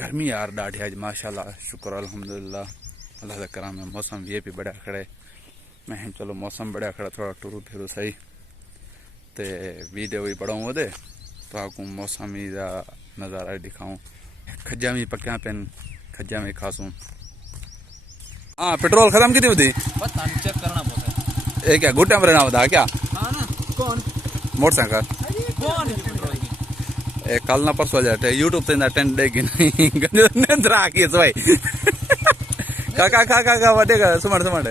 गर्मी यार ॾाढी आज माशाल्लाह शुक्र अल्हम्दुलिल्लाह अल्लाह का करम है। मौसम ये भी बढ़िया खड़े। मैं चलो मौसम बढ़िया खड़ा थोड़ा टुरू फिरू सही ते वीडियो भी बढ़ाऊँ वो तो आपको मौसम ही नज़ारा दिखाऊँ। खज्जा में पक्या पेन खज्जा में खासूँ। हाँ पेट्रोल खत्म की थी पता नहीं चेक करना पड़ता है। क्या गुट्टे में रहना होता क्या? हाँ ना कौन मोटरसाइकिल कौन कल ना परसों जाते यूट्यूब से टेंट देगी नहीं निंद्रा की भाई काका काका का वडेगा सुमड़ सुमड़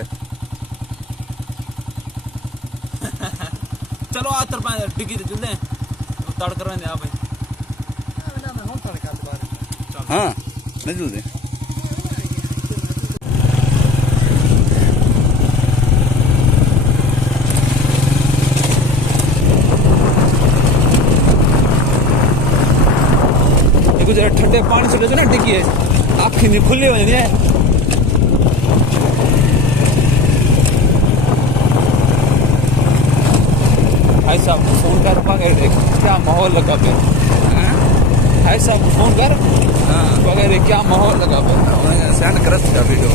चलो आ तर पाए डिग्गी तो जुलने तड़ करवा दे आ भाई हाँ नहीं जुलते ठंडे पानी से ना डिग्गी है आँखें नहीं खुली हो जाती है। भाई साहब फोन कर वगैरह क्या माहौल लगा पे। भाई साहब फोन कर वगैरह क्या माहौल लगा पे। सेंड कर का वीडियो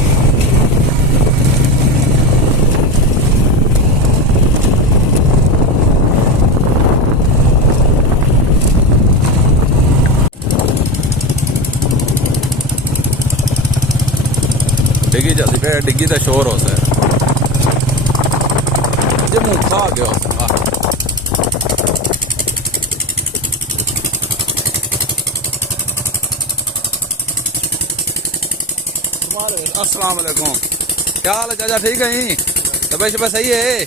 डिग्गी जल्दी पे डिग्गी का शोर हो सर जे मुंह खा गया अस्सलाम वालेकुम क्या हाल है चाचा ठीक है यहीं तबीयत शबीयत सही है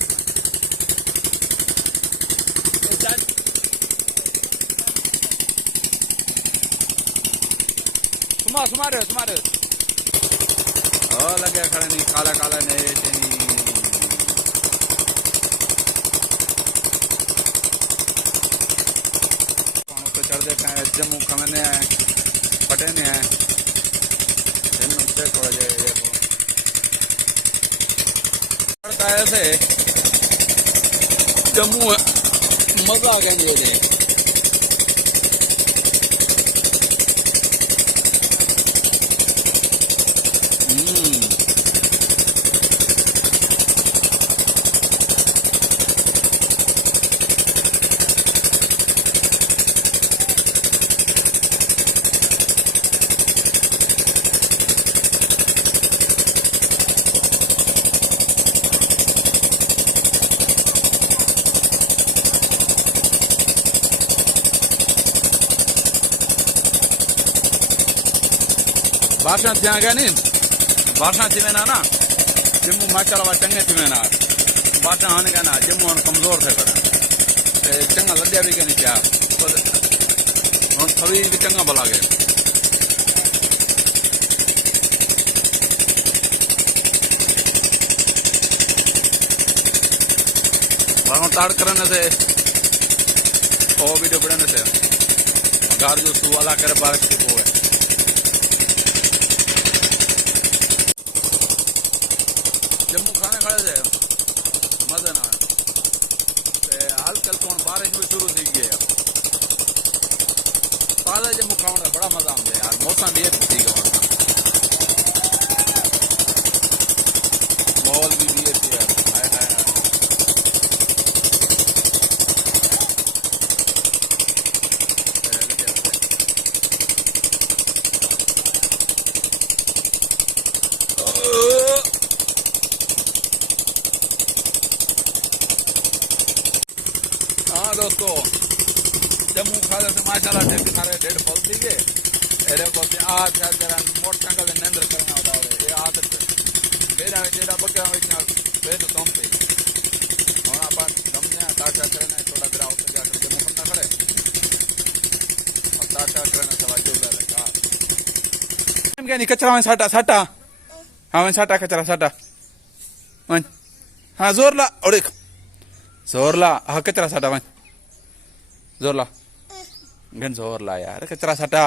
सुमा रहे लगे खड़े नहीं काला काला नहीं तो चढ़ देते हैं जम्मू खमने हैं पटेने हैं थोड़ा ऐसे जम्मू मजा आ गया भाषण थी गया नी भाषण थी वेना ना जम्मू माशाल्लाह चंगे थी वेना भाषण हाने का ना जम्मू कमजोर थे कड़ा चंगा लद्या भी नहीं क्या थवी भी चंगा भला गए ताड़ करने से ओ वीडियो बनाने से घर जो सुवाला करे बारिश की वो है जम्मू खाने खड़े थे मजा ना आजकल तो बारिश भी शुरू थी गई है ताज़ा जम्मू खाने का बड़ा मजा आते यार मौसम भी ठीक है माहौल भी दिए थे यार हाय हाय हाँ दोस्तों जम्मू खाते से माशाल्लाह डेढ़ फल थी गए अरे को आज जरा मोटरसाइकिल नंदर करना होता है ये आदत बेरा जेड़ा बग्गा विचना बेद कम थी और अपन दमने टाटा करने थोड़ा ग्राउंड से जाकर जम्मू करना खड़े और टाटा करने सवाल जोड़ा लगा हम क्या नहीं कचरा में साटा हाँ मैं साटा कचरा साटा वन हाँ जोर ला और देख जोर ला हाँ कचरा साटा वन जोर ला गन जोर ला यार कचरा साटा